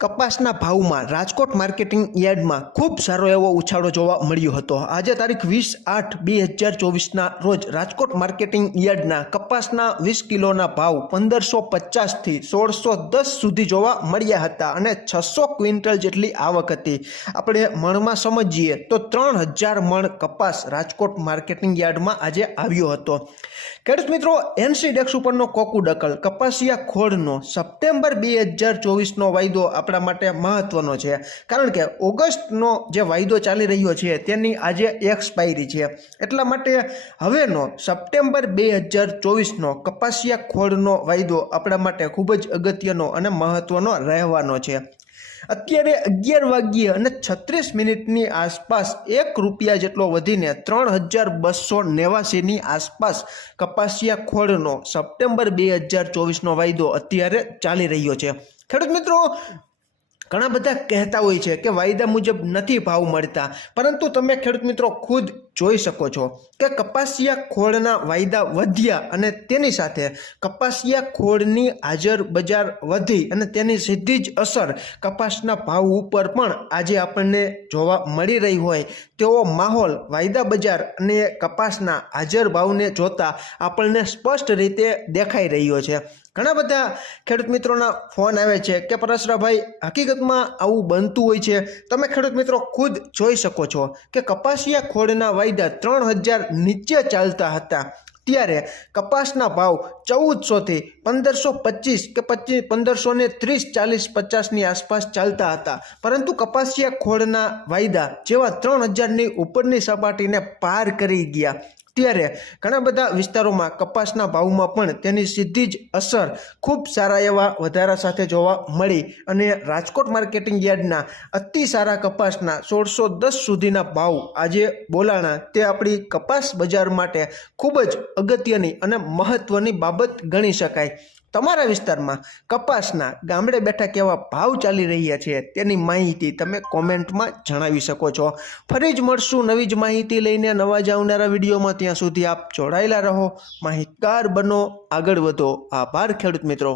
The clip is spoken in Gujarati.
કપાસના ભાવમાં રાજકોટ માર્કેટિંગ યાર્ડમાં ખૂબ સારો એવો ઉછાળો જોવા મળ્યો હતો. આજે તારીખ વીસ આઠ બે હજાર ચોવીસના રોજ રાજકોટ માર્કેટિંગ યાર્ડના કપાસના વીસ કિલોના ભાવ પંદરસો પચાસથી સોળસો દસ સુધી જોવા મળ્યા હતા અને છસો ક્વિન્ટલ જેટલી આવક હતી. આપણે મણમાં સમજીએ તો ત્રણ હજાર મણ કપાસ રાજકોટ માર્કેટિંગ યાર્ડમાં આજે આવ્યો હતો. ખેડૂત મિત્રો, એનસી ડેક્સ ઉપરનો કોકુ ડકલ. કપાસિયા ખોળનો સપ્ટેમ્બર બે હજાર ચોવીસનો વાયદો આપણા માટે મહત્વનો છે. કારણ કે ઓગસ્ટનો જે વાયદો ચાલી રહ્યો છે, તેની આજે એક્સપાયરી છે. એટલા માટે હવેનો સપ્ટેમ્બર બે હજાર ચોવીસનો કપાસિયા ખોળનો વાયદો આપણા માટે ખૂબ જ અગત્યનો અને મહત્વનો રહેવાનો છે. અત્યારે અગિયાર વાગ્યે અને છત્રીસ મિનિટની આસપાસ એક રૂપિયા જેટલો વધીને ત્રણ હજાર બસો નેવાસીની આસપાસ કપાસિયા ખોળનો સપ્ટેમ્બર બે હજાર ચોવીસનો વાયદો અત્યારે ચાલી રહ્યો છે. ખેડૂત મિત્રો ઘણા બધા કહેતા હોય છે કે વાયદા મુજબ નથી ભાવ મળતા. પરંતુ તમે ખેડૂત મિત્રો ખુદ જોઈ શકો છો કે કપાસિયા ખોળના વાયદા વધ્યા અને તેની સાથે કપાસિયા ખોળની હાજર બજાર વધી અને તેની સીધી જ અસર કપાસના ભાવ ઉપર પણ આજે આપણને જોવા મળી રહી હોય તેવો માહોલ વાયદા બજાર અને કપાસના હાજર ભાવને જોતા આપણને સ્પષ્ટ રીતે દેખાઈ રહ્યો છે. ઘણા બધા ખેડૂત મિત્રોના ફોન આવે છે કે પરસરાભાઈ હકીકતમાં આવું બનતું હોય છે. તમે ખેડૂત મિત્રો ખુદ જોઈ શકો છો કે કપાસિયા ખોળના વાયદા ત્રણ હજાર નીચે ચાલતા હતા. ત્યારે કપાસના ભાવ ચૌદસોથી પંદરસો પચીસ કે પચીસ પંદરસો ને ત્રીસ ચાલીસ પચાસની આસપાસ ચાલતા હતા. પરંતુ કપાસિયા ખોળના વાયદા જેવા ત્રણ હજારની ઉપરની સપાટીને પાર કરી ગયા. ત્યારે ઘણા બધા વિસ્તારોમાં કપાસના ભાવમાં પણ તેની સીધી જ અસર ખૂબ સારા એવા વધારા સાથે જોવા મળી અને રાજકોટ માર્કેટિંગ યાર્ડના અતિ સારા કપાસના સોળસો દસ સુધીના ભાવ આજે બોલાણા તે આપણી કપાસ બજાર માટે ખૂબ જ અગત્યની અને મહત્ત્વની બાબત ગણી શકાય. તમારા વિસ્તારમાં કપાસના ગામડે બેઠા કેવા ભાવ ચાલી રહ્યા છે તેની માહિતી તમે કોમેન્ટમાં જણાવી શકો છો. ફરી જ મળશું નવી જ માહિતી લઈને નવા જ આવનારા વિડીયોમાં. ત્યાં સુધી આપ જોડાયેલા રહો. માહિતગાર બનો. આગળ વધો. આભાર ખેડૂત મિત્રો.